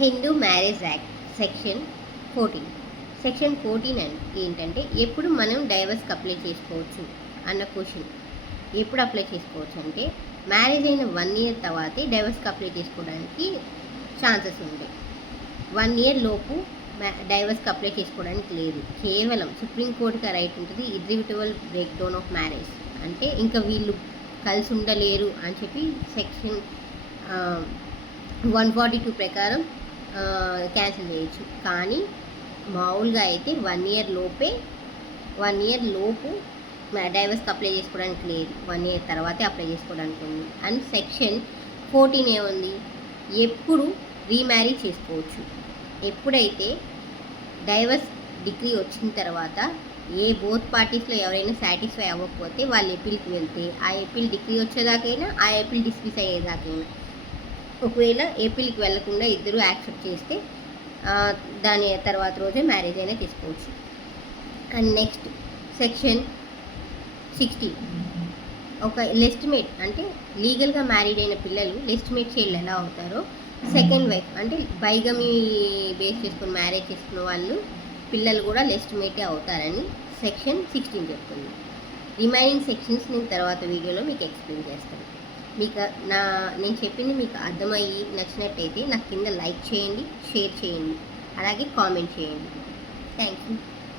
Hindu marriage act section 14. Section 14 ఏంటంటే ఎప్పుడు మనం డైవర్స్కి అప్లై చేసుకోవచ్చు అన్న క్వశ్చన్. ఎప్పుడు అప్లై చేసుకోవచ్చు అంటే మ్యారేజ్ అయిన 1 ఇయర్ తర్వాతే డైవర్స్కి అప్లై చేసుకోవడానికి ఛాన్సెస్ ఉంటాయి. 1 ఇయర్ లోపు డైవర్స్కి అప్లై చేసుకోవడానికి లేదు. కేవలం సుప్రీంకోర్టుకి రైట్ ఉంటుంది ఇర్రివిటబుల్ బ్రేక్ డౌన్ ఆఫ్ మ్యారేజ్, అంటే ఇంకా వీళ్ళు కలిసి ఉండలేరు అని చెప్పి సెక్షన్ 142 ప్రకారం క్యాన్సిల్ చేయొచ్చు. కానీ మామూలుగా అయితే 1 ఇయర్ లోపు డైవర్స్కి అప్లై చేసుకోవడానికి లేదు. 1 ఇయర్ తర్వాతే అప్లై చేసుకోవడానికి ఉంది. అండ్ సెక్షన్ 14 ఏముంది, ఎప్పుడు రీమ్యారీ చేసుకోవచ్చు. ఎప్పుడైతే డైవర్స్ డిగ్రీ వచ్చిన తర్వాత బోత్ పార్టీస్లో ఎవరైనా సాటిస్ఫై అవ్వకపోతే వాళ్ళు ఎపీల్కి వెళ్తే ఆ ఎపీల్ డిగ్రీ వచ్చేదాకైనా ఆ ఎపీల్ డిస్మిస్ అయ్యేదాకైనా, ఒకవేళ ఏపీల్కి వెళ్లకుండా ఇద్దరు యాక్సెప్ట్ చేస్తే దాని తర్వాత రోజే మ్యారేజ్ అయినా చేసుకోవచ్చు. అండ్ నెక్స్ట్ సెక్షన్ 16, ఒక లెస్టిమేట్ అంటే లీగల్గా మ్యారీడ్ అయిన పిల్లలు లెస్టిమేట్ చైల్డ్ ఎలా అవుతారో సెకండ్ వైఫ్ అంటే బైగమీ బేస్ చేసుకుని మ్యారేజ్ చేసుకున్న వాళ్ళు పిల్లలు కూడా లెస్టిమేటే అవుతారని సెక్షన్ 16 చెప్తుంది. రిమైనింగ్ సెక్షన్స్ నేను తర్వాత వీడియోలో మీకు ఎక్స్ప్లెయిన్ చేస్తాను. నేను చెప్పింది మీకు అర్థమయ్యి నచ్చినట్టయితే నాకు కింద లైక్ చేయండి, షేర్ చేయండి, అలాగే కామెంట్ చేయండి. Thank you.